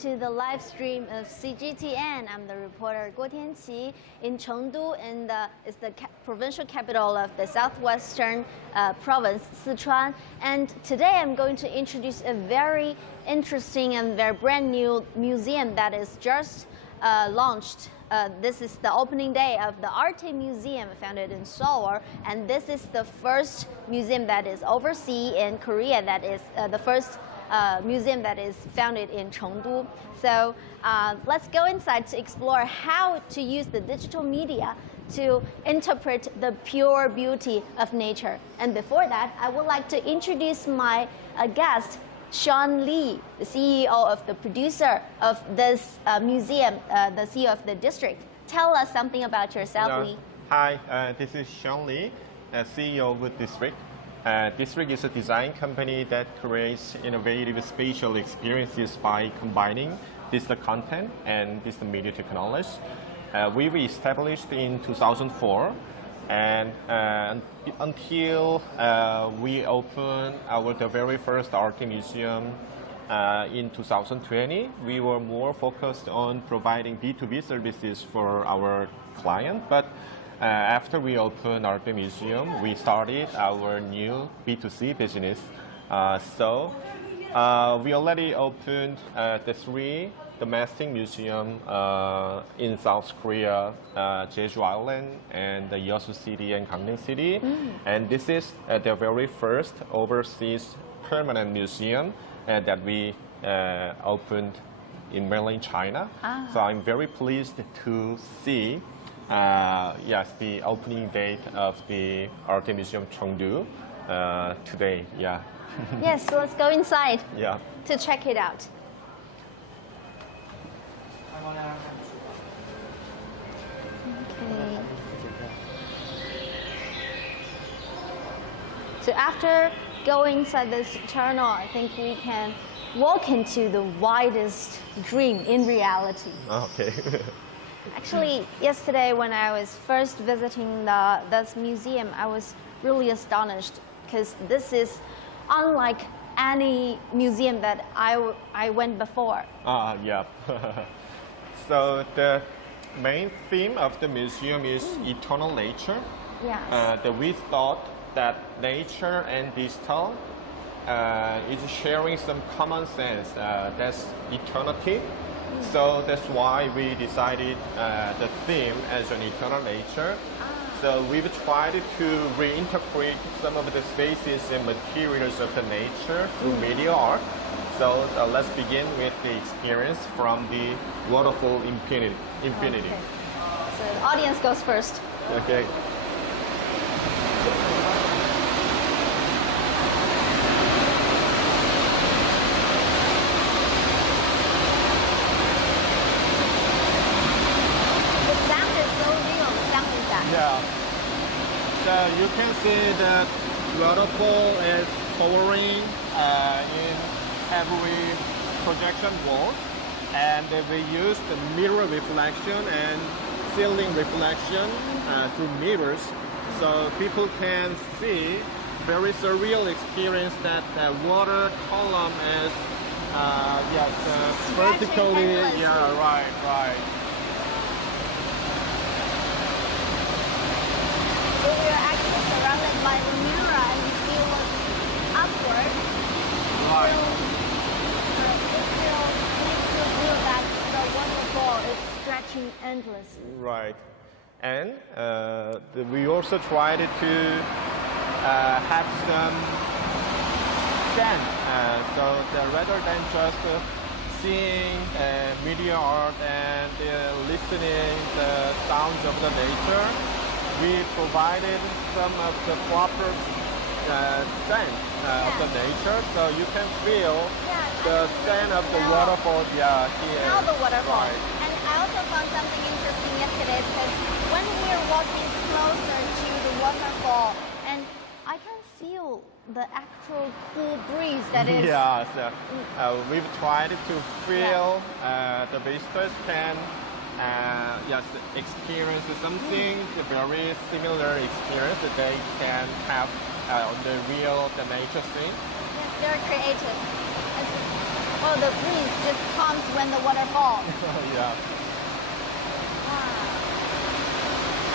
to the live stream of CGTN. I'm the reporter Guo Tianqi in Chengdu, and it's the provincial capital of the southwestern province, Sichuan. And today I'm going to introduce a very interesting and very brand new museum that is just launched. This is the opening day of the Art Museum founded in Seoul, and this is the first museum that is overseas in Korea, that is the first museum that is founded in Chengdu. So let's go inside to explore how to use the digital media to interpret the pure beauty of nature. And before that, I would like to introduce my guest, Sean Lee, the CEO of the producer of this museum, the CEO of the district. Tell us something about yourself, Lee. Hi, this is Sean Lee, CEO of the district. District is a design company that creates innovative spatial experiences by combining digital content and digital media technology. We were established in 2004, and until we opened the very first art museum in 2020, we were more focused on providing B2B services for our client. But after we opened Art Museum, we started our new B2C business. So we already opened the 3 domestic museums in South Korea, Jeju Island, and the Yeosu City and Gangneung City. And this is the very first overseas permanent museum that we opened in mainland China. So I'm very pleased to see yes, the opening date of the Art Museum Chengdu today. Yeah. Yes, so let's go inside to check it out. Okay. So after going inside this tunnel, I think we can walk into the widest dream in reality. Okay. Actually, yesterday when I was first visiting this museum, I was really astonished because this is unlike any museum that I went before. Yeah. So the main theme of the museum is eternal nature. Yes. That we thought that nature and digital is sharing some common sense. That's eternity. So that's why we decided the theme as an eternal nature. So we've tried to reinterpret some of the spaces and materials of the nature through media art. So let's begin with the experience from the waterfall infinity. Okay. So the audience goes first. Okay. Yeah, so you can see that waterfall is pouring in every projection wall, and we use the mirror reflection and ceiling reflection through mirrors, so people can see very surreal experience that the water column is vertically. Yeah, right. So we are actually surrounded by the mirror and we feel upward. Right. So it makes you feel that the waterfall is stretching endlessly. Right. And we also tried to have some sand. So rather than just seeing media art and listening the sounds of the nature, we provided some of the proper scent of the nature, so you can feel the scent of the waterfall. Yeah, here. Smell the waterfall. Right. And I also found something interesting yesterday because when we are walking closer to the waterfall, and I can feel the actual cool breeze that is. Yeah, so we've tried to feel the visitors can experience something very similar experience that they can have the nature scene. Yes, they're creative. Oh, the breeze just comes when the water falls. Yeah. Wow.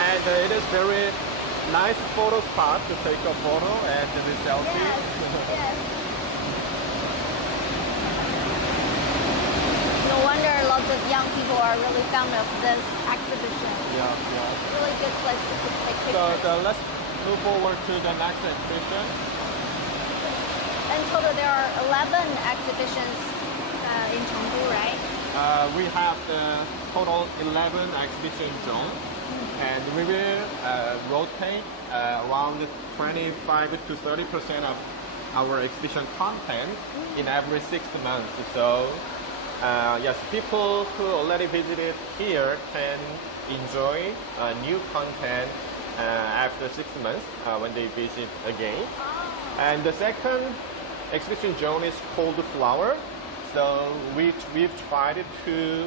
And it is very nice photo spot to take a photo and the selfie. Yes, yes. No wonder lots of young people are really fond of this exhibition. Yeah, yeah. It's a really good place to take So pictures. let's move forward to the next exhibition. In total, there are 11 exhibitions in Chengdu, right? We have the total 11 exhibition zone, and we will rotate around 25 to 30% of our exhibition content in every 6 months. So yes, people who already visited here can enjoy new content after 6 months when they visit again. And the second exhibition zone is called the flower. So we've tried to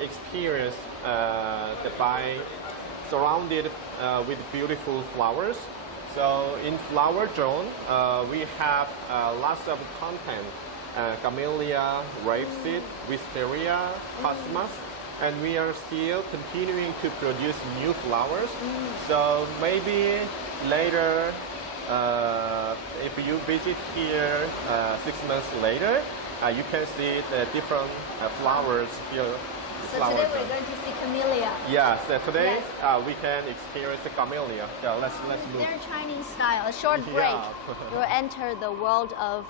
experience by surrounded with beautiful flowers. So in flower zone, we have lots of content: camellia, rapeseed, wisteria, cosmos, and we are still continuing to produce new flowers. So maybe later, if you visit here 6 months later, you can see the different flowers here. So today we're going to see camellia. Yes, today Yes. we can experience the camellia. Yeah, let's move. They're Chinese style, a short break. Yeah. You'll enter the world of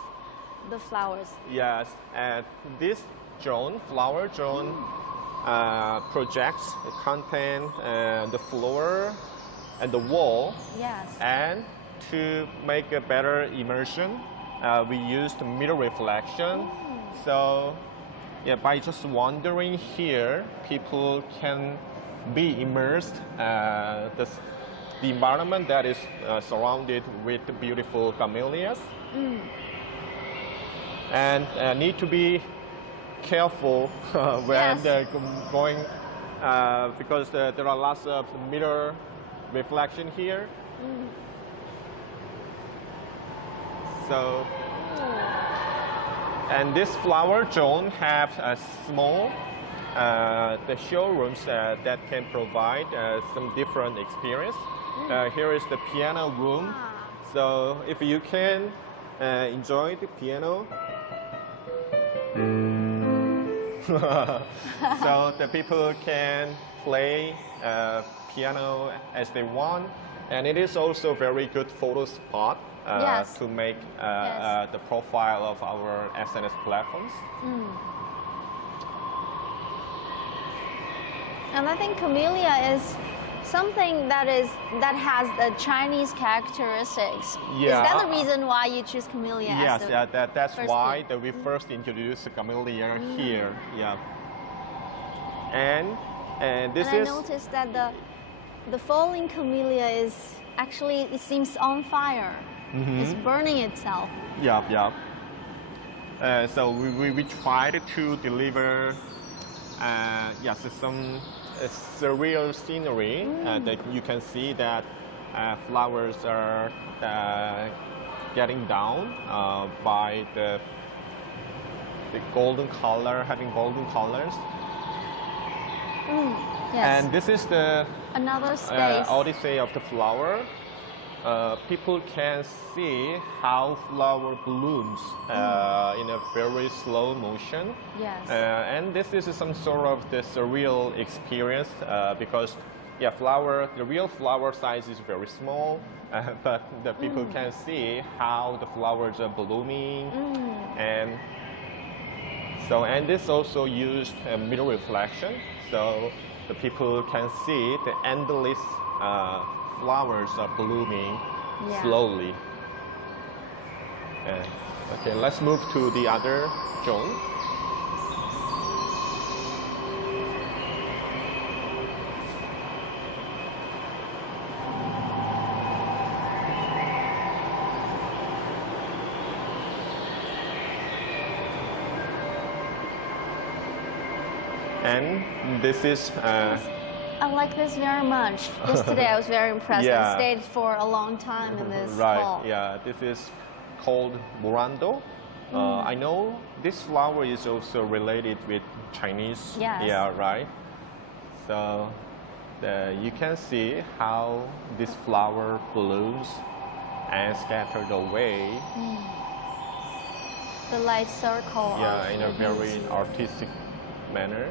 the flowers. Yes, and this zone, flower zone, projects the content and the floor and the wall. Yes. And to make a better immersion, we used mirror reflection. So yeah, by just wandering here, people can be immersed the environment that is surrounded with beautiful camellias. And need to be careful when they're going because there are lots of mirror reflection here. So, and this flower zone have a small the showrooms that can provide some different experience. Here is the piano room. So if you can enjoy the piano, so the people can play piano as they want, and it is also very good photo spot to make the profile of our SNS platforms. And I think camellia is something that has the Chinese characteristics. Yeah. Is that the reason why you choose camellia? Yes, as the that's first why thing? that we first introduced the camellia here. Yeah, and this and is. I noticed that the falling camellia is actually, it seems on fire. It's burning itself. Yeah. So we tried to deliver yes, some surreal scenery that you can see that flowers are getting down by the golden color, having golden colors. Yes. And this is the Another space. odyssey of the flower. People can see how flower blooms in a very slow motion. Yes. And this is some sort of the surreal experience because the real flower size is very small, but the people can see how the flowers are blooming. And this also used mirror reflection, so the people can see the endless flowers are blooming slowly. Okay, let's move to the other zone. And this is I like this very much. Yesterday I was very impressed. Yeah. I stayed for a long time in this right, hall. yeah, this is called Morando. I know this flower is also related with Chinese. Yes. Yeah, right. So you can see how this flower blooms and scattered away. The light circle. Yeah, of in a the very beauty. artistic manner.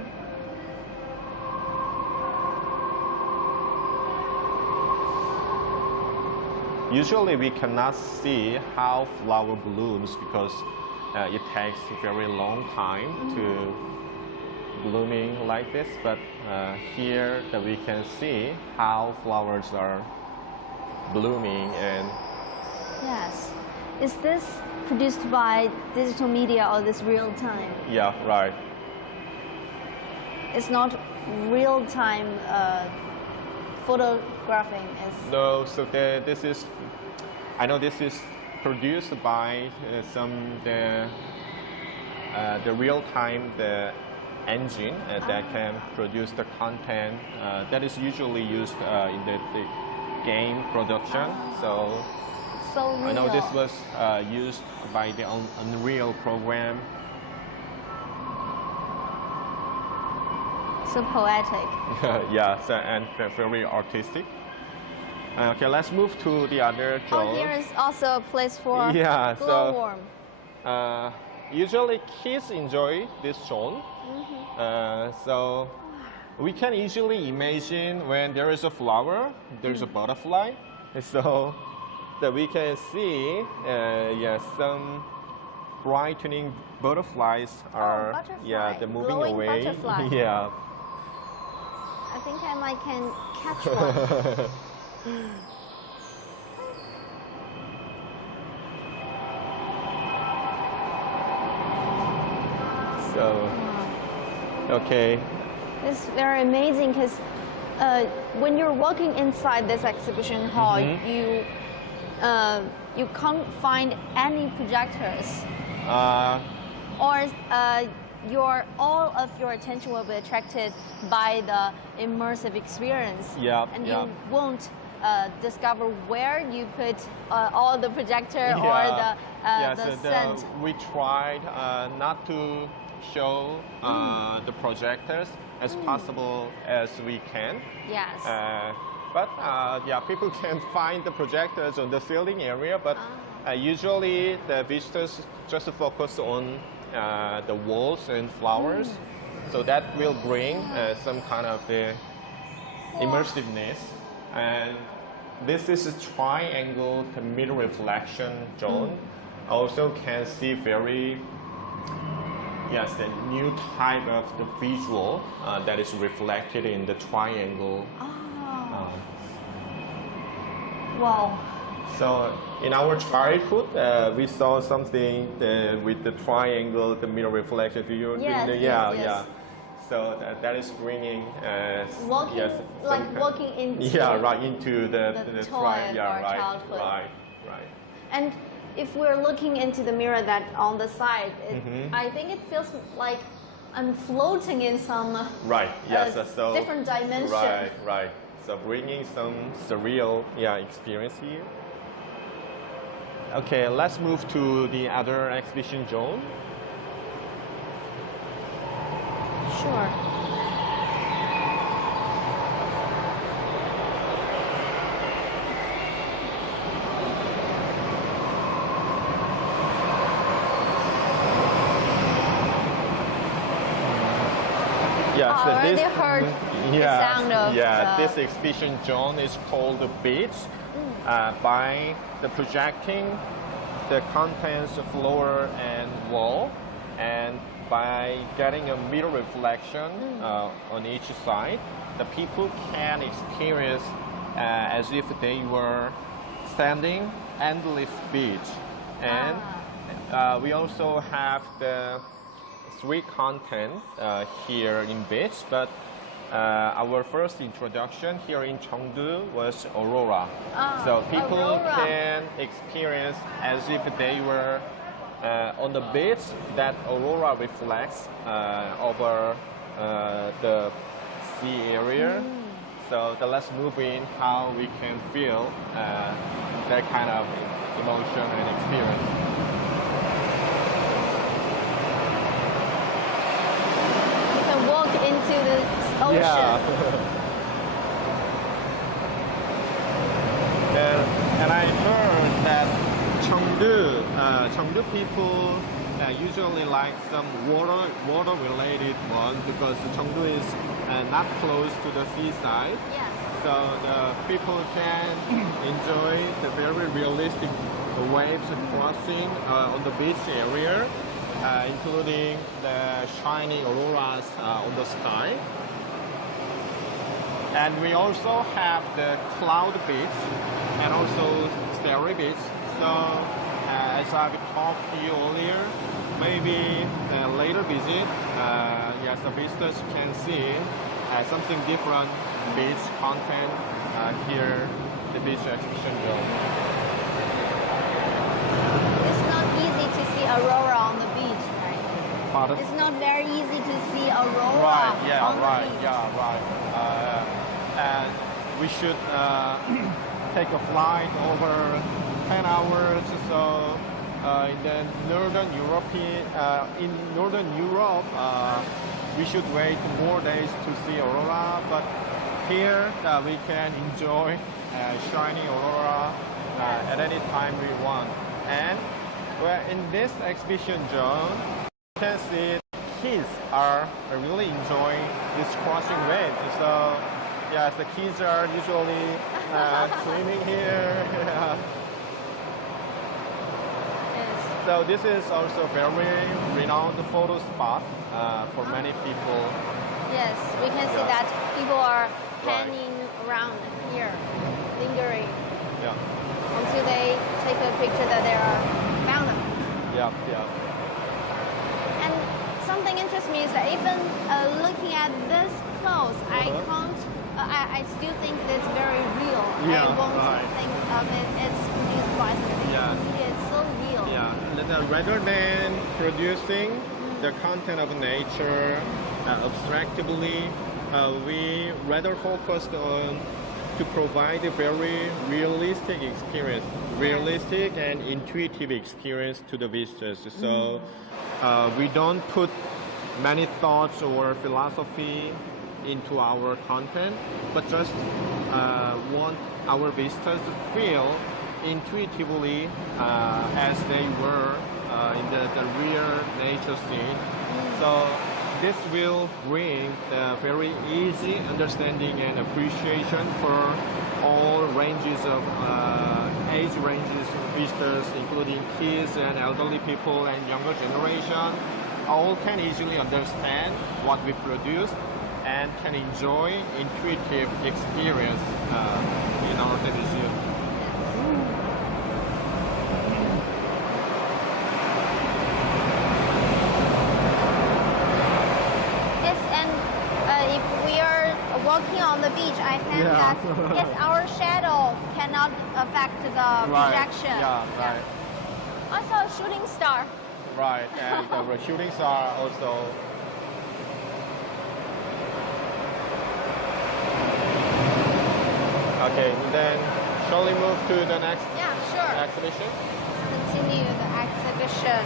Usually we cannot see how flower blooms because it takes a very long time to blooming like this, but here that we can see how flowers are blooming. And Yes. Is this produced by digital media or this real time? yeah, right. It's not real time photographing. It's No, so this is, I know this is produced by the real time the engine that can produce the content that is usually used in the game production. So so real. I know this was used by the Unreal program. So poetic. Yeah, so, and very artistic. Okay, let's move to the other drone. Oh, here is also a place for Yeah, so glowworm. usually kids enjoy this drone. So we can easily imagine when there is a flower, there's a butterfly. So that we can see, some brightening butterflies are, butterfly. they're moving Glowing away. butterfly. Yeah. I think I might can catch one. So, okay. It's very amazing because when you're walking inside this exhibition hall, you can't find any projectors, or all of your attention will be attracted by the immersive experience. Yeah, and yeah. you won't discover where you put all the projector or the scent. We tried not to show the projectors as possible as we can. Yes. But people can find the projectors on the ceiling area, but usually the visitors just focus on the walls and flowers. So that will bring some kind of the immersiveness. And this is a triangle mirror reflection drone. Also can see very, the new type of the visual that is reflected in the triangle. Wow. So in our childhood, we saw something with the triangle, the mirror reflection. Yes. So that is bringing Walking, walking into into the toy of our childhood. Right. And if we're looking into the mirror that on the side, I think it feels like I'm floating in some so different dimension. Right. So bringing some surreal experience here. Okay, let's move to the other exhibition zone. Sure. So I already heard the sound of this exhibition zone is called the Beach by the projecting the contents of floor and wall, and by getting a mirror reflection on each side, the people can experience as if they were standing endless beach. And we also have the street content here in beach, but our first introduction here in Chengdu was Aurora. So people can experience as if they were on the beach that Aurora reflects over the sea area. So let's move in how we can feel that kind of emotion and experience. ocean. Yeah. And I heard that Chengdu people usually like some water-related one because Chengdu is not close to the seaside. Yes. So the people can enjoy the very realistic waves crossing on the beach area, including the shiny auroras on the sky. And we also have the cloud beach and also starry beach. So as I've talked to you earlier, maybe a later visit, yes, the visitors can see something different beach content here, the beach exhibition zone. It's not easy to see aurora on the beach, right? Pardon? It's not very easy to see aurora Right, yeah, on right, the beach. yeah, right. And we should take a flight over 10 hours. So in the Northern Europe, we should wait more days to see aurora. But here we can enjoy shiny aurora at any time we want. And in this exhibition zone, you can see kids are really enjoying this crossing waves. So yes, the kids are usually swimming here. Yes. So this is also very renowned photo spot for many people. Yes, we can see Yeah. that people are Right. hanging around here, lingering Yeah, until they take a picture that there are mountains. yeah, yeah. And something interests me is that even looking at this close, I Uh-huh. can't. I still think it's very real. Yeah, I won't right. think of it. It's produced by something. Yeah. It's so real. Yeah, rather than producing the content of nature abstractly, we rather focused on to provide a very realistic experience, realistic and intuitive experience to the visitors. So we don't put many thoughts or philosophy into our content, but just want our visitors to feel intuitively as they were in the real nature scene. So this will bring the very easy understanding and appreciation for all ranges of age ranges of visitors, including kids and elderly people and younger generation. All can easily understand what we produce and can enjoy intuitive experience in our museum. Yes, and if we are walking on the beach, I think Yeah. that yes, our shadow cannot affect the projection. Yeah, right. I saw a shooting star. Right, and the shooting star also. Okay, then shall we move to the next Yeah, sure. exhibition? Let's continue the exhibition.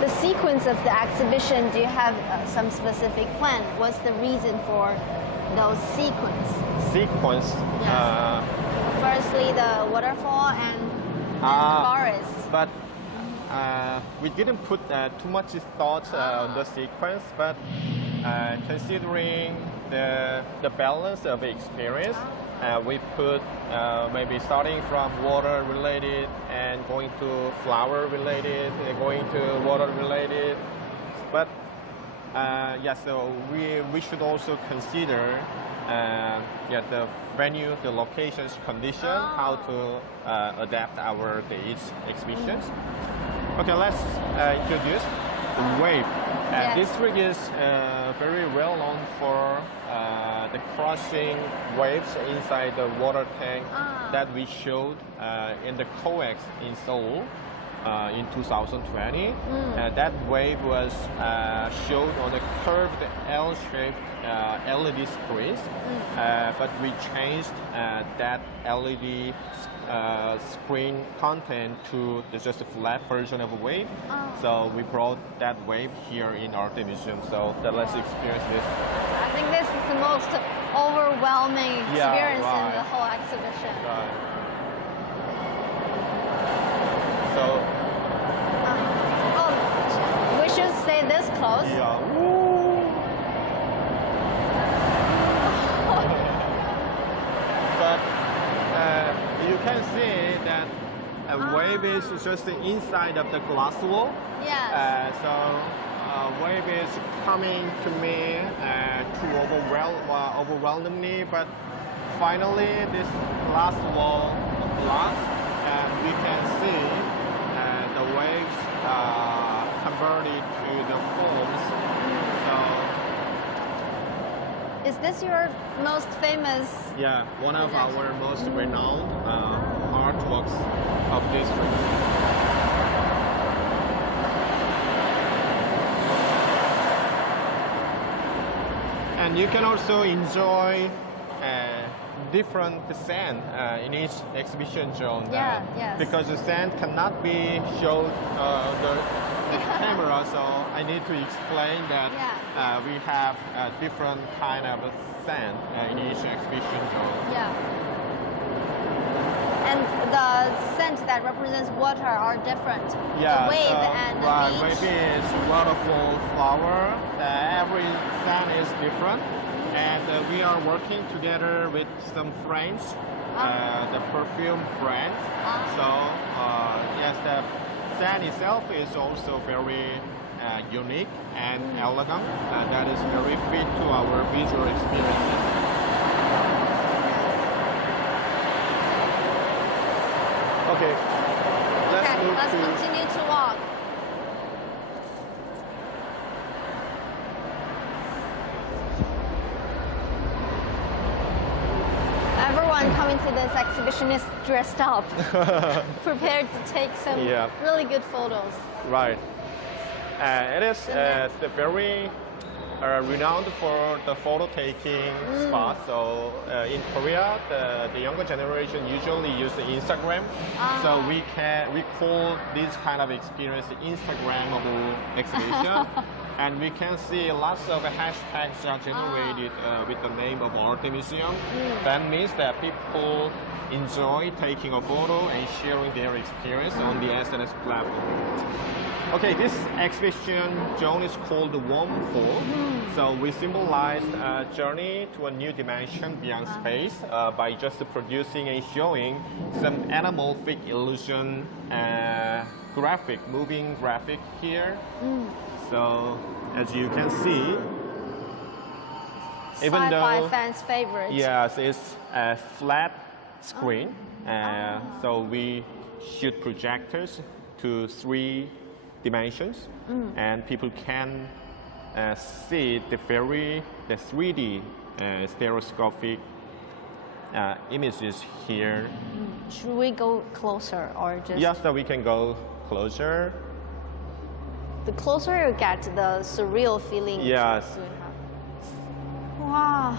The sequence of the exhibition, do you have some specific plan? What's the reason for those sequence? Sequence. Yes. Firstly, the waterfall and the forest. But we didn't put too much thought on the sequence, but considering the balance of experience, we put maybe starting from water related and going to flower related and going to water related. But yeah, so we should also consider yeah, the venue, the locations, condition, how to adapt our dates exhibitions. Okay, let's introduce the wave. Yes. District is very well known for the crossing waves inside the water tank that we showed in the COEX in Seoul. in 2020. That wave was showed on a curved L-shaped LED screens, but we changed that LED screen content to just a flat version of a wave. So we brought that wave here in our museum. So let's experience this. I think this is the most overwhelming experience in right. the whole exhibition. Right. So we should stay this close. But you can see that a wave is just inside of the glass wall. Yes. So wave is coming to me to overwhelm me, but finally this glass wall collapsed, and we can see the waves converted to the foams. So, is this your most famous? yeah, one of our most renowned artworks of district. And you can also enjoy different sand in each exhibition zone. Yes. Because the sand cannot be showed the camera, so I need to explain that we have different kind of sand in each exhibition zone. Yeah. And the scent that represents water are different. Yeah, the wave so, and the right, beach. wave is waterfall flower. Every sand is different. And we are working together with some friends, the perfume brand. So yes, the sand itself is also very unique and elegant. That is very fit to our visual experiences. Okay, let's continue to walk. Everyone coming to this exhibition is dressed up, prepared to take some really good photos. Right. It is very renowned for the photo taking spot. So in Korea, the younger generation usually use Instagram. So we call this kind of experience Instagrammable exhibition. And we can see lots of hashtags are generated with the name of our museum. That means that people enjoy taking a photo and sharing their experience on the SNS platform. Okay, this exhibition zone is called the Wormhole. So we symbolize a journey to a new dimension beyond space by just producing and showing some anamorphic illusion moving graphic here. So as you can see, even though fans' favorite. Yes, it's a flat screen. So we shoot projectors to 3 dimensions, and people can see the 3D stereoscopic images here. Should we go closer or just? Yes, so we can go closer. The closer you get, the surreal feeling. Yes. Wow.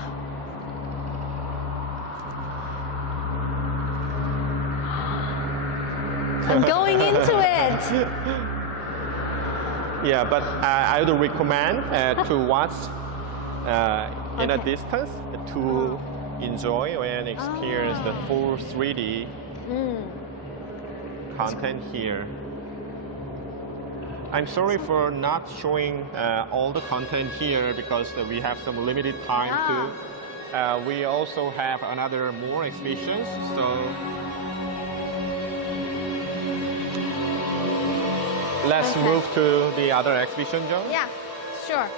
I'm going into it. Yeah, but I would recommend to watch in a distance to enjoy and experience the full 3D content here. I'm sorry for not showing all the content here because we have some limited time too. We also have more exhibitions, so let's move to the other exhibition zone. Yeah, sure.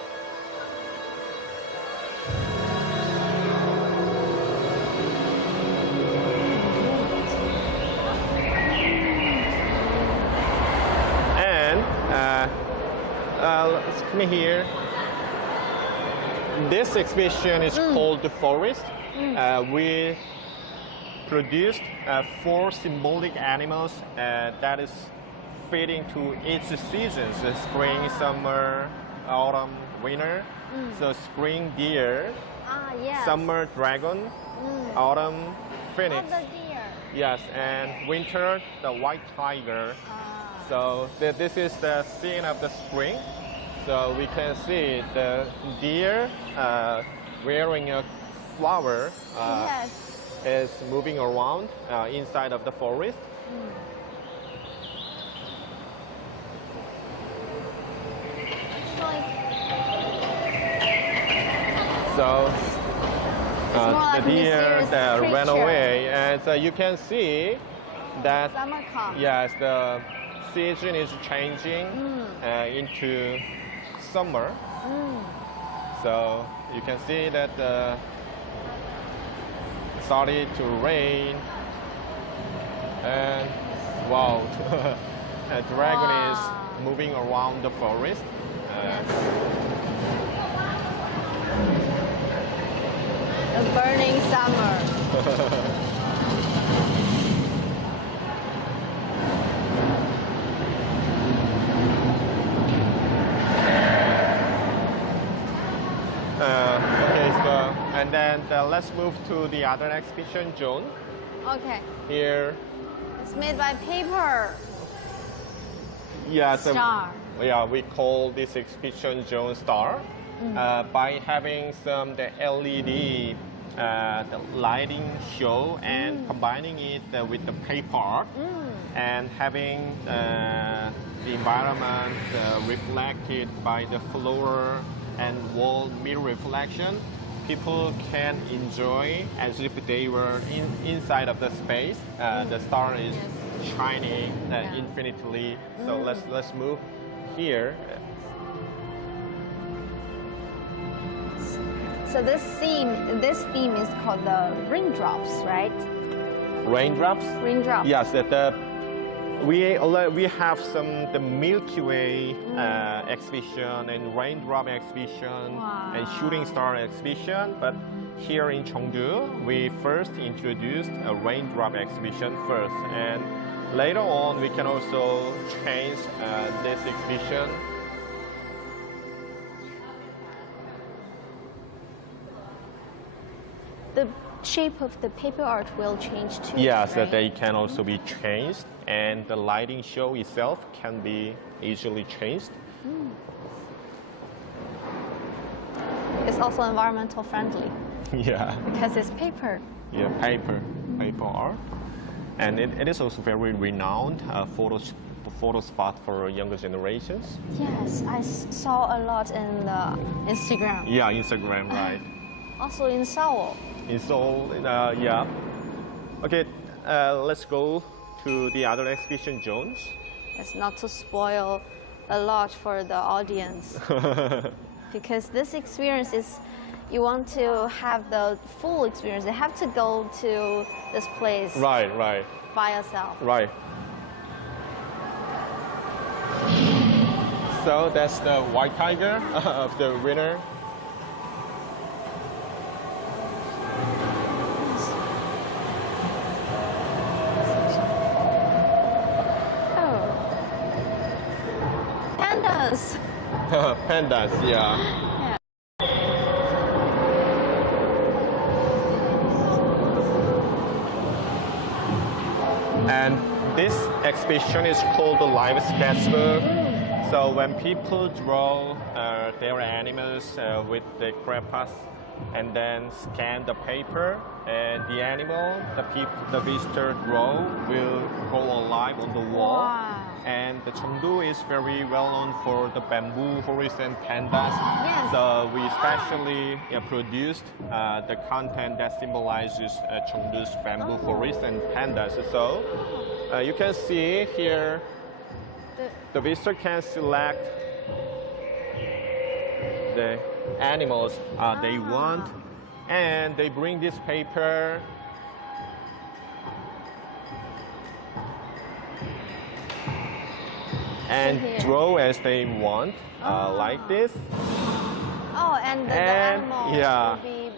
Let's come here. This exhibition is called The Forest. We produced 4 symbolic animals that is fitting to each seasons, spring, summer, autumn, winter. So spring deer, Yes. summer dragon, autumn phoenix. Oh, the deer. Yes, and winter the white tiger. So this is the scene of the spring. So we can see the deer wearing a flower Yes. is moving around inside of the forest. So more the like deer mysterious that ran creature. away, and so you can see that Summer comes. yes, the season is changing into summer. So you can see that it started to rain, and wow, a dragon is moving around the forest. A burning summer. Okay, so and then let's move to the other exhibition zone. Okay. Here, It's made by paper. yeah, so, Star. yeah, we call this exhibition zone star by having some the LED the lighting show and combining it with the paper art and having the environment reflected by the floor and wall mirror reflection. People can enjoy as if they were inside of the space. The star is shining infinitely. So let's move here. So this theme is called the raindrops, right? Raindrops. Raindrops. Yes, we have some the Milky Way exhibition and raindrop exhibition and shooting star exhibition. But here in Chengdu, we first introduced a raindrop exhibition first, and later on we can also change this exhibition. The shape of the paper art will change too. Yes, right? they can also be changed, and the lighting show itself can be easily changed. It's also environmental friendly Yeah. because it's paper. Yeah, paper art, and it is also very renowned photo spot for younger generations. Yes, I saw a lot in the Instagram. Yeah, Instagram, right? Also in Seoul. In Seoul, yeah. Okay, let's go to the other exhibition zones. It's not to spoil a lot for the audience because this experience is, you want to have the full experience. You have to go to this place Right. by yourself. Right. So that's the white tiger of the winner. Oh. Pandas. Pandas, yeah. And this exhibition is called the live sketchbook. So when people draw their animals with the crepas and then scan the paper, and the animal the visitor draw will go alive on the wall. Wow. And the Chengdu is very well known for the bamboo forest and pandas. Yes. So we especially produced the content that symbolizes Chengdu's bamboo forest and pandas. So you can see here, the visitor can select the animals they want, and they bring this paper and draw as they want, like this. Oh, and the animal yeah. will be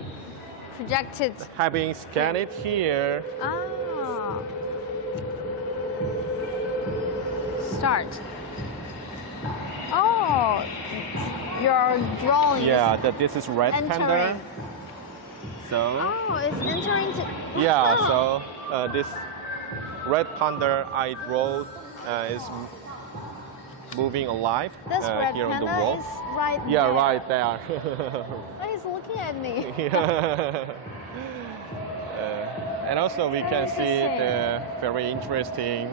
projected. Having scanned it here, start. Oh, your drawing. Yeah, this is red panda. Entering. So Oh, it's entering to. yeah, Wow. so this red panda I draw is moving alive This red here on the panda wall. is right Yeah, there. right there. Oh, he's looking at me. And also we can see interesting. the very interesting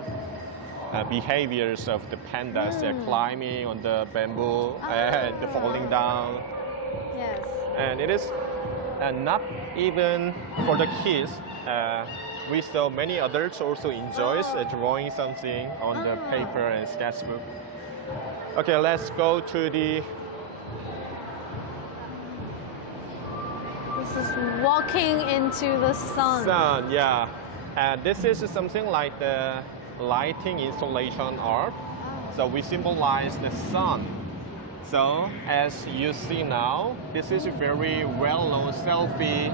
behaviors of the pandas. They're climbing on the bamboo and falling down. Yes. And it is not even for the kids. We saw many adults also enjoys drawing something on the paper and sketchbook. Okay, let's go to the. This is walking into the sun. Sun, yeah. This is something like the lighting installation art. So we symbolize the sun. So as you see now, this is a very well-known selfie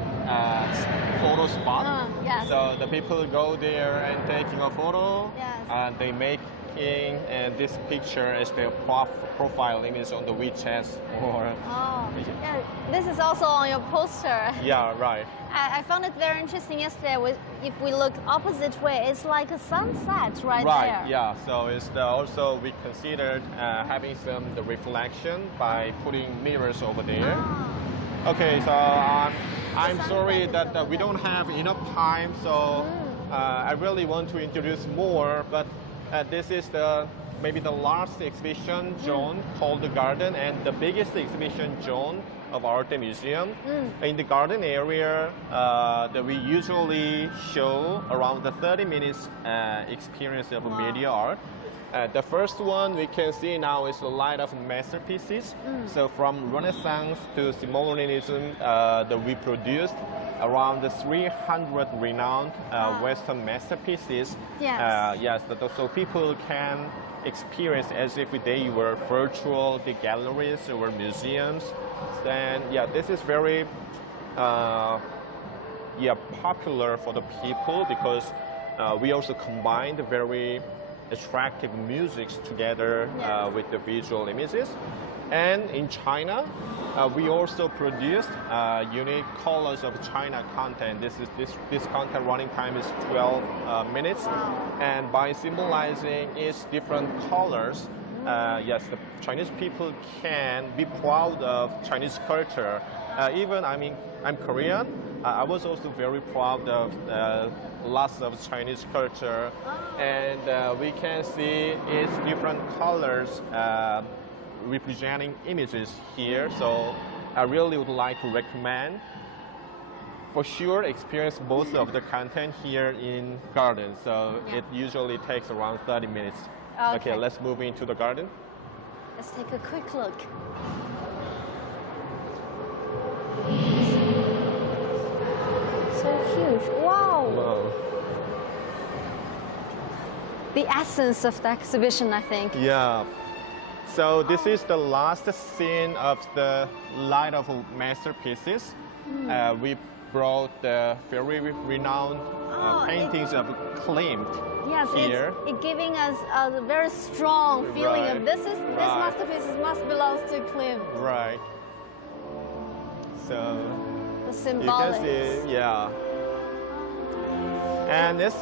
photo spot. Yes. So the people go there and taking a photo. Yes. They making this picture as their profile image on the WeChat or. Oh, yeah. This is also on your poster. Yeah, right. I found it very interesting yesterday. If we look opposite way, it's like a sunset right Right, there. yeah. So it's also we considered having the reflection by putting mirrors over there. Ah. Okay, so I'm sunset sorry is that over we there. don't have enough time. So I really want to introduce more, but this is maybe the last exhibition zone called the garden and the biggest exhibition zone of Art Museum. In the garden area, that we usually show around the 30 minutes experience of media art. The first one we can see now is the light of masterpieces. So from Renaissance to Simbolism, that we produced around the 300 renowned Western masterpieces. Yes. Yes, so people can experience as if they were virtual the galleries or museums. And yeah, this is very popular for the people because we also combine the very attractive musics together with the visual images. And in China, we also produced unique colors of China content. This content running time is 12 minutes, and by symbolizing its different colors, yes, the Chinese people can be proud of Chinese culture. Even I'm Korean. I was also very proud of lots of Chinese culture, and we can see its different colors representing images here. So I really would like to recommend, for sure, experience both of the content here in garden. So it usually takes around 30 minutes. Okay, let's move into the garden. Let's take a quick look. So huge. Wow. Wow. The essence of the exhibition, I think. Yeah. So this is the last scene of the Light of Masterpieces. We brought the very renowned paintings of Klimt Yes, here. it's giving us a very strong feeling of this masterpiece must belong to Klimt. Right. So The you symbolic. can see, yeah. And this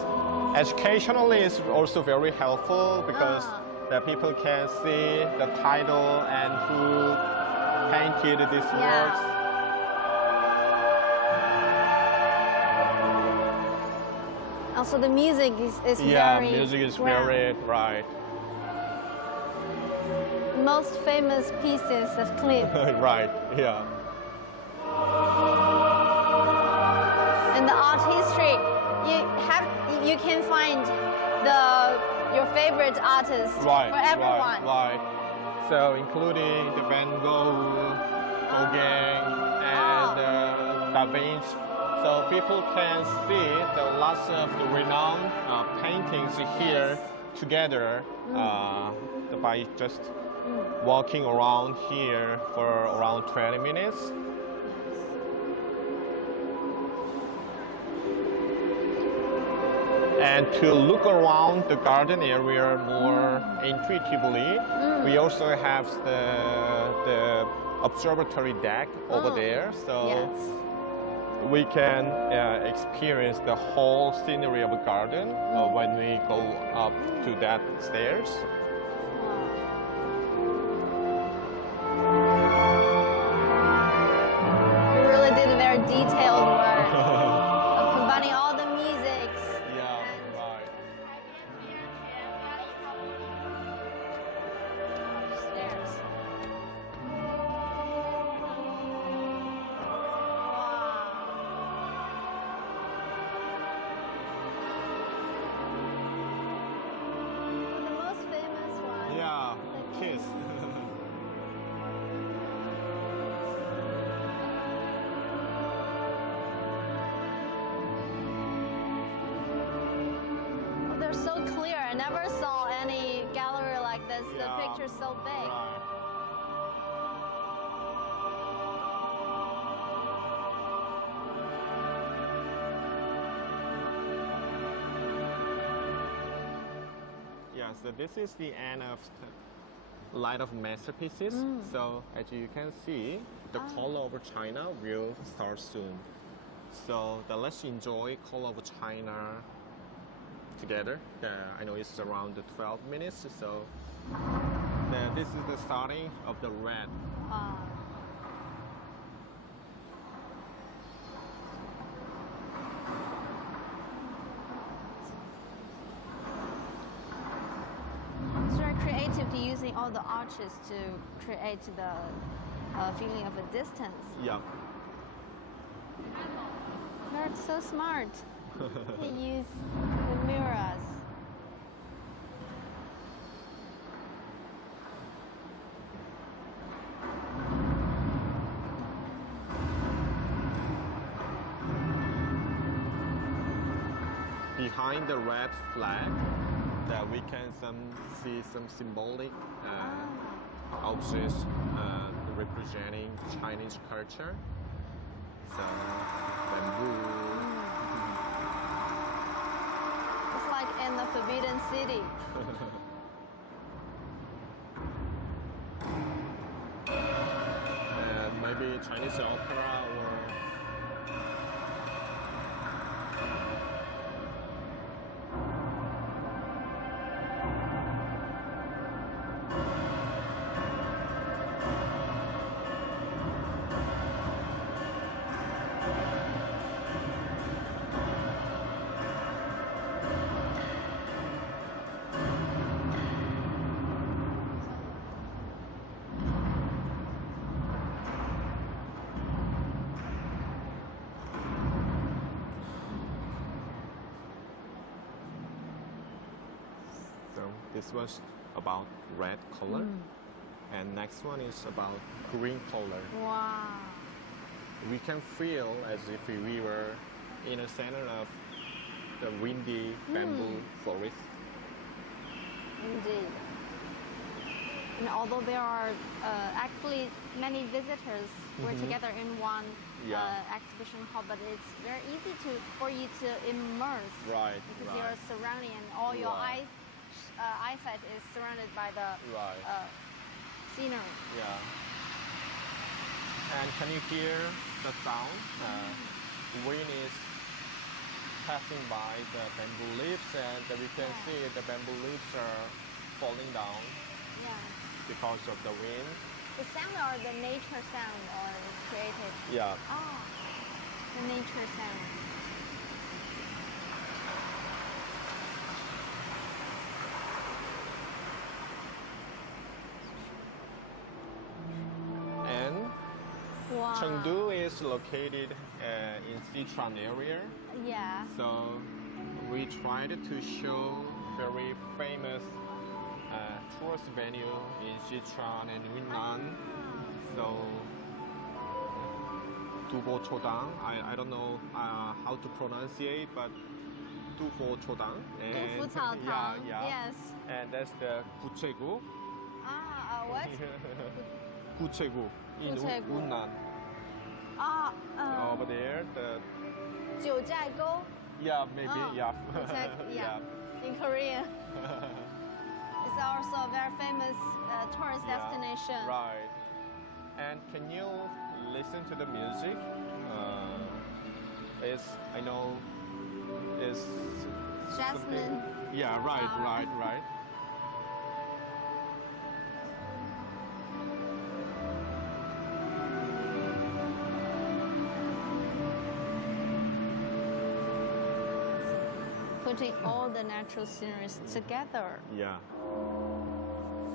educationally is also very helpful because the people can see the title and who painted these works. Also, the music is Yeah, very music is grand. very right. Most famous pieces of Klimt. Right, yeah. In the art history, you can find your favorite artist Right, for everyone. right. So including the Van Gogh, Gauguin, and Da Vinci. So people can see the lots of the renowned paintings here together by just walking around here for around 20 minutes. And to look around the garden area more intuitively, we also have the observatory deck over there. So yes. we can experience the whole scenery of a garden when we go up to that stairs. You really did a very detailed work of combining all the musics. Yeah, and right. stairs. Wow. The most famous one. Yeah, The kiss. Oh, they're so clear. I never saw any gallery like this. Yeah, The picture's so big. Right. Yeah, so this is the end of the line of masterpieces. So as you can see, the Color of China will start soon. So let's enjoy Color of China together. I know it's around 12 minutes. So this is the starting of the red. Wow. It's very creative to using all the arches to create the feeling of a distance. Yeah. They're so smart. They use the mirrors. Behind the red flag, that we can see some symbolic objects representing Chinese culture. So bamboo. It's like in the Forbidden City. And maybe Chinese opera or this was about red color, and next one is about green color. Wow. We can feel as if we were in the center of the windy bamboo forest. Indeed. And although there are actually many visitors who are together in one exhibition hall, but it's very easy for you to immerse. Right. Because you're surrounding and all your eyesight is surrounded by the scenery. Yeah. And can you hear the sound? Wind is passing by the bamboo leaves, and we can see the bamboo leaves are falling down because of the wind. The sound or the nature sound or created? Yeah. Oh, the nature sound. Wow. Chengdu is located in Sichuan area. Yeah. So we tried to show very famous tourist venue in Sichuan and Yunnan. So Dubo Chodang, I don't know how to pronounce it, but Dubo Chodang. Dufu Cao Tang. Yes. And that's the Guchegu. What? Guchegu in Yunnan. Over there, the 九寨沟. Yeah, maybe. Oh, Yeah. yeah. In Korea. It's also a very famous tourist destination. Right. And can you listen to the music? I know it's Jasmine. Yeah, right. Putting all the natural sceneries together. Yeah.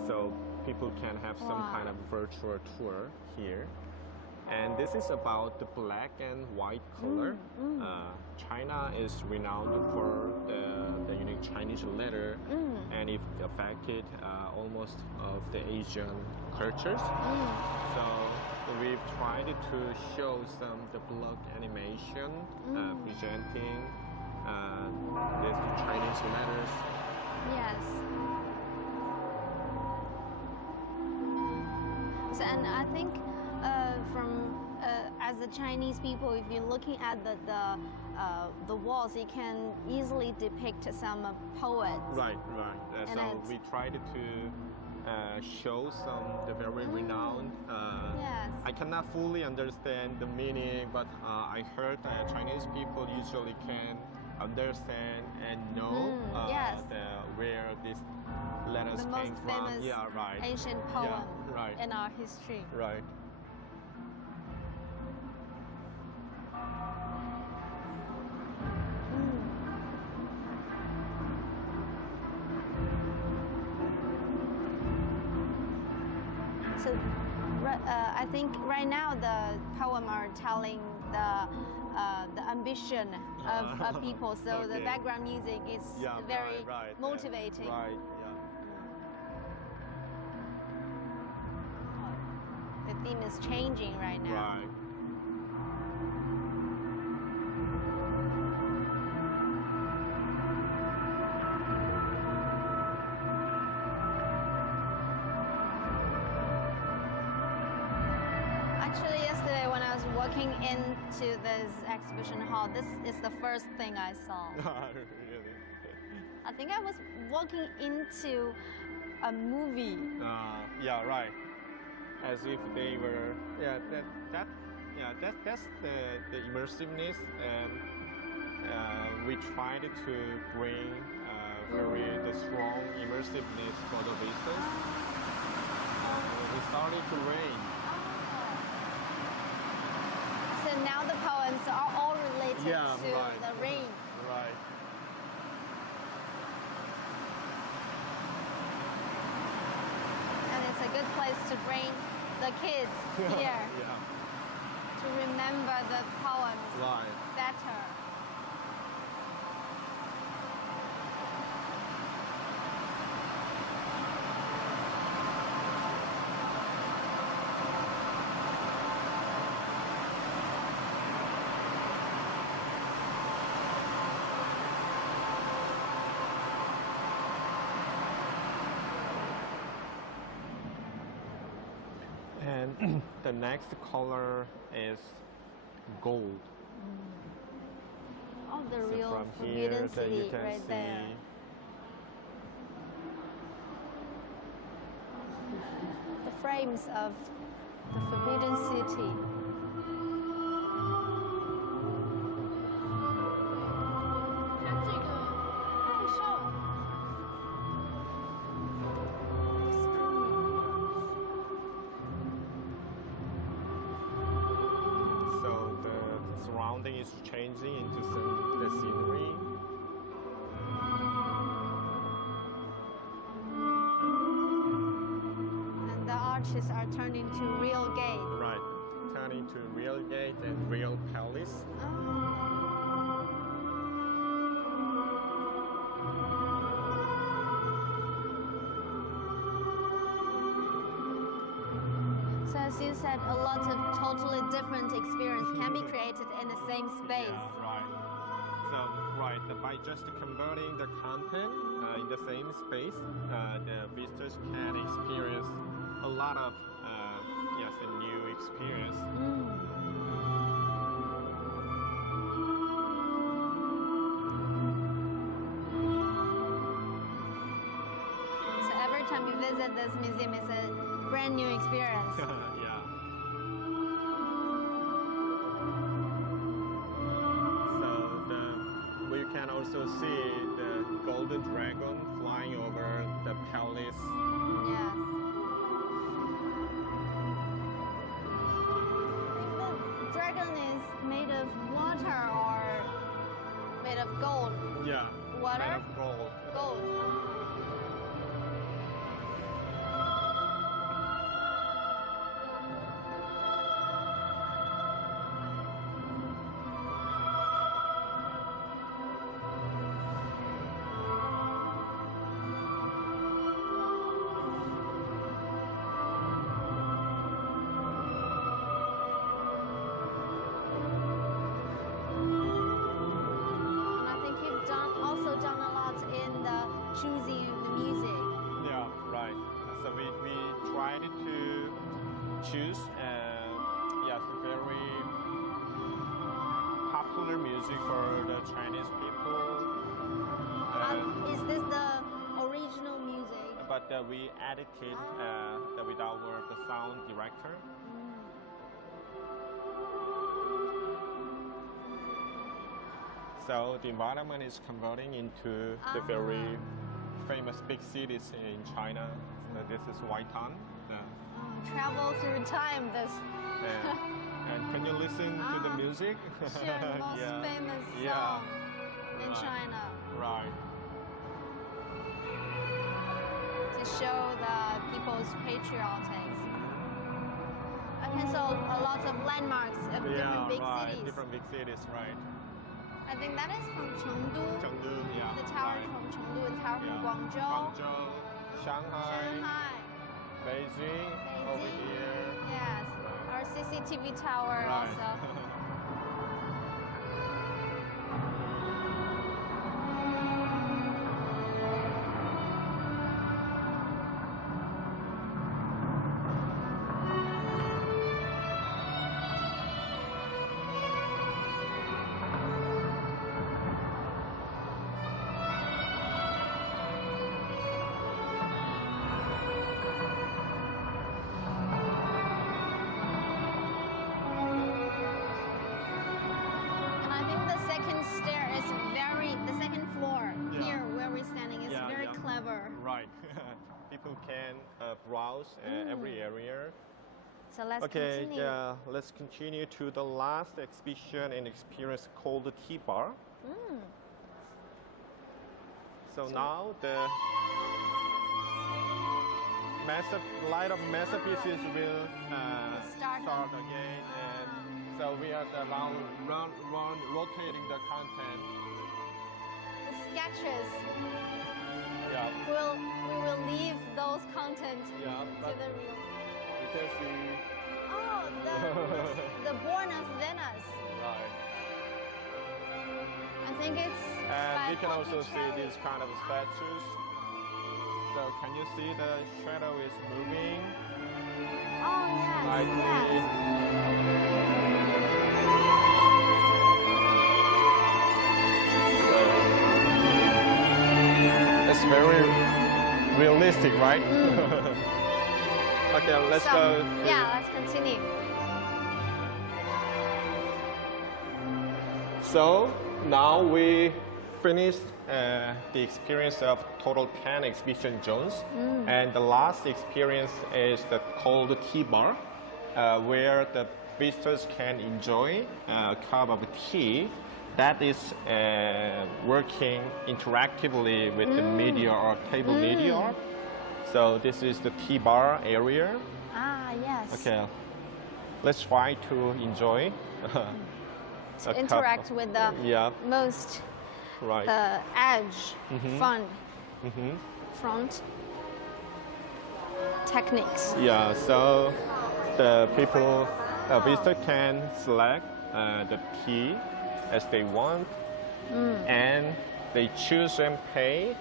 So people can have some kind of virtual tour here. And this is about the black and white color. China is renowned for the unique Chinese letter, and it affected almost of the Asian cultures. So we've tried to show some the block animation presenting these Chinese letters. Yes. So, and I think as a Chinese people, if you're looking at the walls, you can easily depict some poets. Right. So we tried to show some the very renowned. Yes. I cannot fully understand the meaning, but I heard that Chinese people usually can understand and know yes. where these letters The came most from. famous Yeah, right. ancient poem Yeah, right. in our history. Right. So I think right now the poem are telling the ambition of people. So the background music is very motivating. Right. Yeah. The theme is changing right now. Right. Actually, yesterday when I was walking into this exhibition hall, this is the first thing I saw. Really? I think I was walking into a movie. Yeah, right. As if they were. That's the immersiveness, and we tried to bring the strong immersiveness for the visitors. It started to rain. So now the poems are all related to the rain. Right. And it's a good place to bring the kids here to remember the poems better. And the next color is gold. Oh, the So real from forbidden here, city you can right see there. The frames of the forbidden city. So the surrounding is changing into the scenery. And the arches are turned into real gates. Right, turning to real gate and real palace. So as you said, a lot of totally different experience can be created in the same space. Yeah, right. So, by just converting the content in the same space, the visitors can experience a lot of, a new experience. visit this museum is a brand new experience. Yeah. So we can also see the golden dragon flying over the palace. Yes. The dragon is made of water or made of gold? Yeah. Water? Made of gold. Gold. Also done a lot in the choosing the music. Yeah, right. So we tried to choose yes, very popular music for the Chinese people. Is this the original music? But we edited with our the sound director. So the environment is converting into the very famous big cities in China. So this is Waitan. Travel through time. This. And can you listen to the music? Sure, the most famous song in China. Right. To show the people's patriotics. Okay, so a lot of landmarks of different big cities. Different big cities, right. I think that is from Chengdu. Chengdu, yeah. The tower is from Chengdu and the tower from Guangzhou. Guangzhou, Shanghai, Beijing, over here. Yes, our CCTV tower also. Right. People can browse every area. So let's continue. Yeah, let's continue to the last exhibition and experience called the Tea Bar. So now the light of masterpieces will start again, and so we are rotating the content. The sketches. Yeah. We will leave those content to the real. You can see. Oh, the Born of Venice. Right. I think it's. And you can also see these kind of statues. So can you see the shadow is moving? Oh yes. It's very realistic, right? Okay, let's go. Yeah, let's continue. So now we finished the experience of total 10 exhibition zones, and the last experience is called Tea Bar, where the visitors can enjoy a cup of tea that is working interactively with the media or table media. So this is the tea bar area. Ah, yes. Okay, let's try to enjoy. To interact with the most edge front techniques. Yeah, so the visitor can select the tea as they want, and they choose and pay.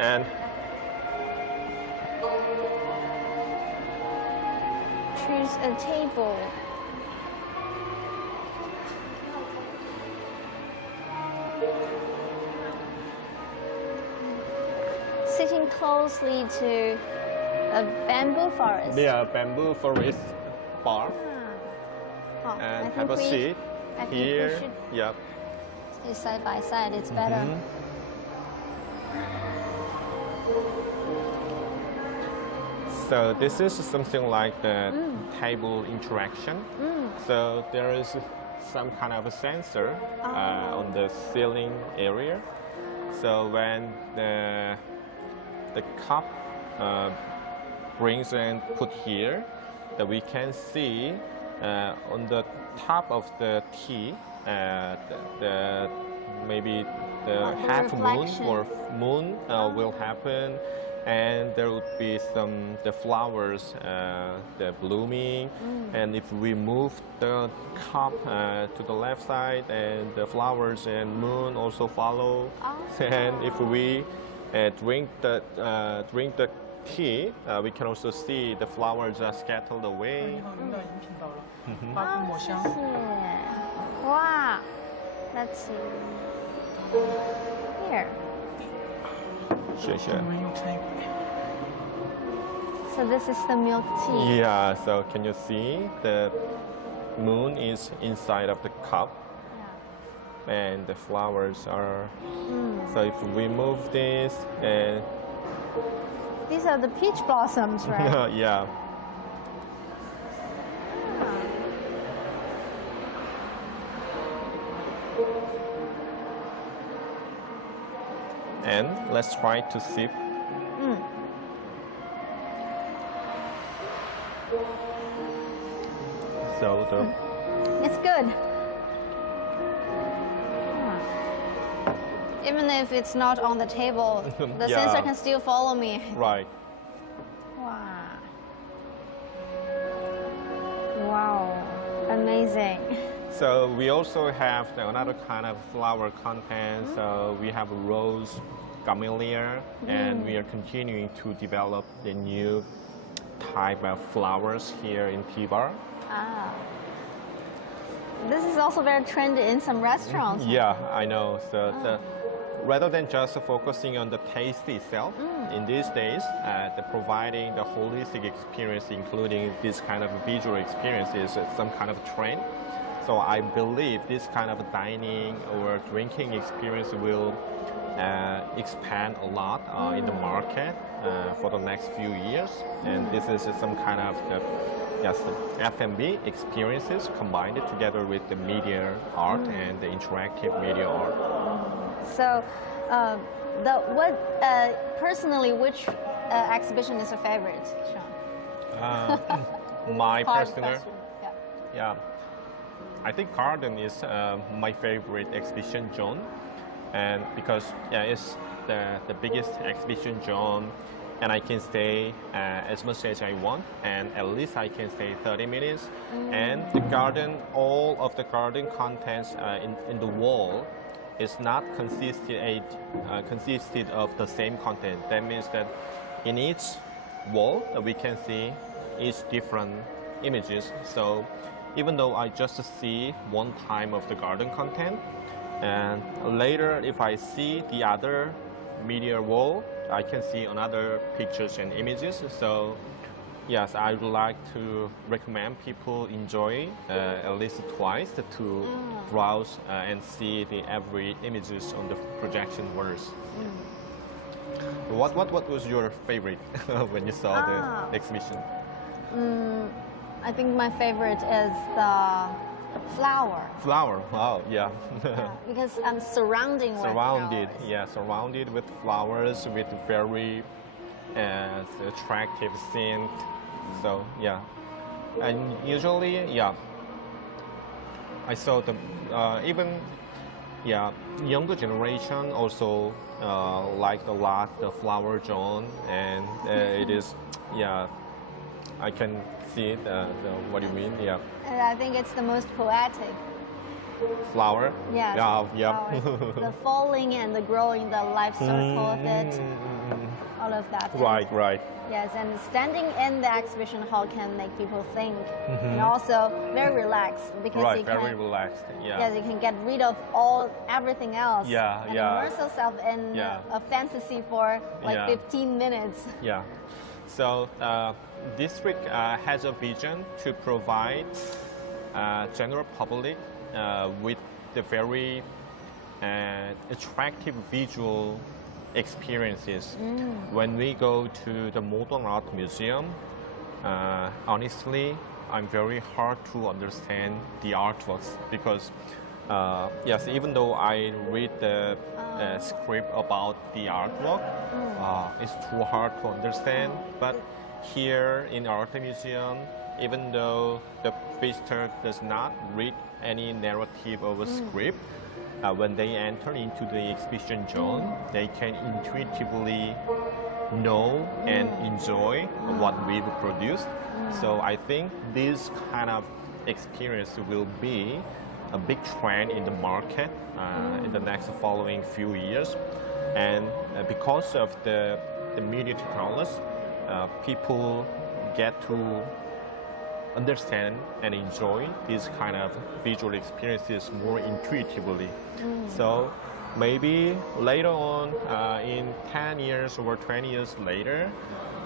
And choose a table. closely to a bamboo forest. Yeah, bamboo forest bar. Oh, I And think have a seat I think we here. should Yep. stay side by side. It's better. So this is something like the table interaction. So there is some kind of a sensor on the ceiling area. So when the cup brings and put here, that we can see on the top of the tea, maybe the Like a half moon reflection. or moon will happen, and there would be the flowers the blooming, and if we move the cup to the left side, and the flowers and moon also follow, and if we drink the tea, we can also see the flowers are scattered away. 您的饮品到了，花布抹香。谢谢。哇，Let's see. Here. 谢谢。我们用餐一会。 So this is the milk tea. Yeah, so can you see the moon is inside of the cup, and the flowers are. So if we move this, and These are the peach blossoms, right? yeah. And let's try to sip. So It's good. Even if it's not on the table, the Yeah. sensor can still follow me. right. Wow. Wow. Amazing. So we also have another kind of flower content. So we have rose, camellia, and we are continuing to develop the new type of flowers here in T-Bar. Ah. This is also very trendy in some restaurants. Yeah, I know. So rather than just focusing on the taste itself, in these days, providing the holistic experience, including this kind of visual experience, is some kind of trend. So I believe this kind of dining or drinking experience will expand a lot in the market for the next few years. And this is some kind of the F&B experiences combined together with the media art and the interactive media art. So, personally, which exhibition is your favorite, Sean? My Hard personal, question. Yeah. yeah, I think garden is my favorite exhibition zone, and because it's the biggest exhibition zone, and I can stay as much as I want, and at least I can stay 30 minutes. And the garden, all of the garden contents in the wall is not consisted of the same content. That means that in each wall we can see each different images. So even though I just see one time of the garden content, and later if I see the other media wall, I can see another pictures and images. So yes, I would like to recommend people enjoy at least twice to browse and see the every images on the projection walls. What was your favorite when you saw the exhibition? I think my favorite is the flower. Flower, wow, yeah. Because I'm surrounded with Surrounded, flowers. yeah, surrounded with flowers with very attractive scent. So yeah, and usually, yeah, I saw the even younger generation also liked a lot the flower zone, and it is I can see what you mean, yeah. And I think it's the most poetic. Flower. Yeah. Yeah. flowers. The falling and the growing, the life circle of it. all of that. Right, right. Yes, and standing in the exhibition hall can make people think, and also very relaxed because Right, you very can, relaxed. Yeah. yes, you can get rid of everything else. Yeah, and yeah. immerse yourself in a fantasy for like 15 minutes. Yeah. So district has a vision to provide general public with the very attractive visual experiences. When we go to the modern art museum, honestly, I'm very hard to understand the artworks because yes, even though I read the script about the artwork, it's too hard to understand. But here in Art Museum, even though the visitor does not read any narrative or script, when they enter into the exhibition zone, they can intuitively know and enjoy what we've produced. So I think this kind of experience will be a big trend in the market in the next following few years. And because of the media technology, people get to understand and enjoy these kind of visual experiences more intuitively. So maybe later on, in 10 years or 20 years later,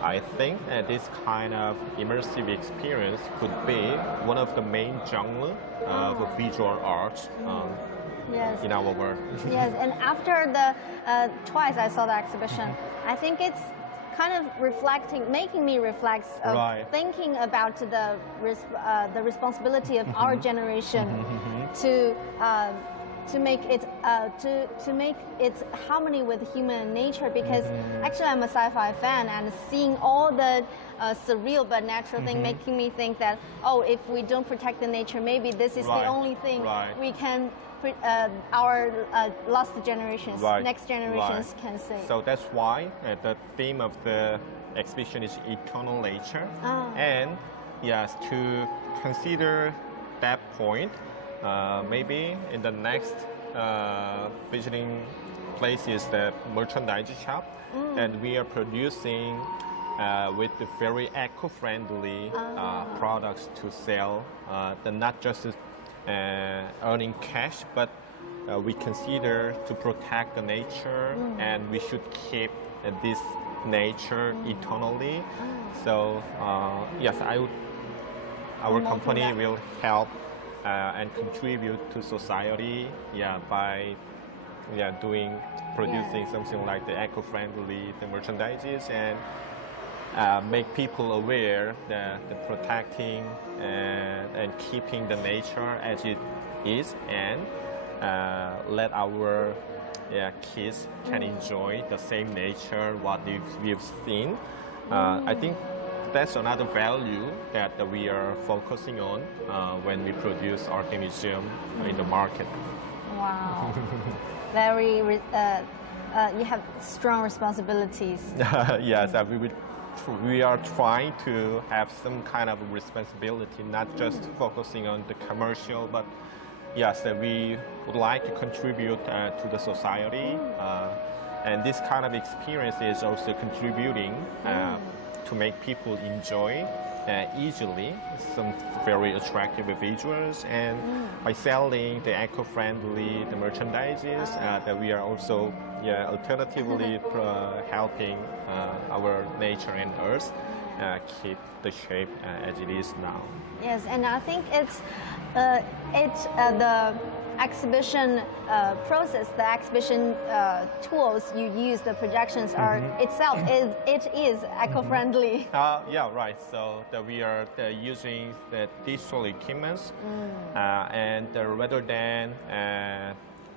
I think this kind of immersive experience could be one of the main genres of visual art Yes. in our world. Yes, and after the twice I saw the exhibition, I think it's kind of making me reflect of thinking about the responsibility of our generation to make it harmony with human nature, because actually I'm a sci-fi fan, and seeing all the surreal but natural thing making me think that, oh, if we don't protect the nature, maybe this is the only thing we can our lost generations, next generations can say. So that's why the theme of the exhibition is eternal nature. And yes, to consider that point, maybe in the next visiting place is the merchandise shop, and we are producing with the very eco-friendly products to sell, not just earning cash, but we consider to protect the nature, and we should keep this nature eternally. So yes, our company will help and contribute to society, by producing something like the eco-friendly merchandises, and make people aware that the protecting and keeping the nature as it is, and let our kids can enjoy the same nature what we've seen. I think that's another value that we are focusing on when we produce Art Museum in the market. Wow. Very, you have strong responsibilities. Yes, we are trying to have some kind of responsibility, not just focusing on the commercial, but yes, we would like to contribute to the society. And this kind of experience is also contributing to make people enjoy easily some very attractive visuals, and by selling the eco-friendly merchandises, that we are also alternatively helping our nature and earth keep the shape as it is now. Yes, and I think it's the exhibition process, the exhibition tools you use, the projections are itself it is eco-friendly. Yeah, right. So we are using the digital equipments, and rather than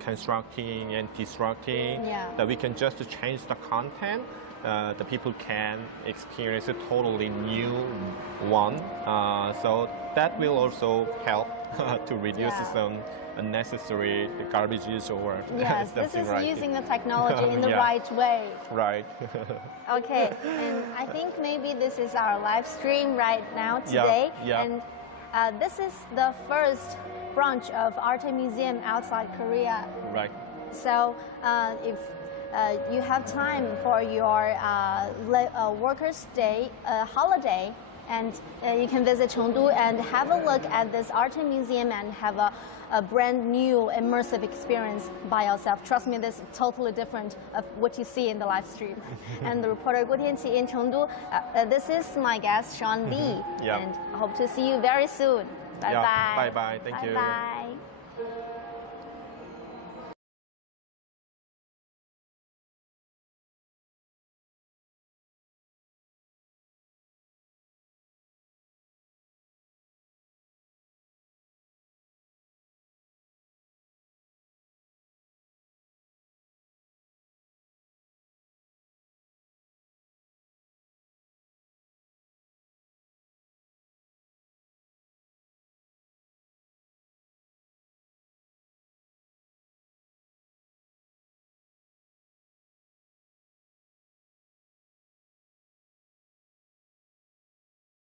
constructing and destructing, that we can just change the content. The people can experience a totally new one. So that will also help to reduce some unnecessary garbages or yes, this is like using the technology in the right way. Right. Okay, and I think maybe this is our live stream right now today. And this is the first branch of Art Museum outside Korea. Right. So if you have time for your workers' day, holiday, and you can visit Chengdu and have a look at this art museum and have a brand new immersive experience by yourself. Trust me, this is totally different of what you see in the live stream. And the reporter Guo Tianqi in Chengdu, this is my guest, Sean Lee. Yep. And I hope to see you very soon. Bye-bye. Bye-bye. Thank you. Bye-bye.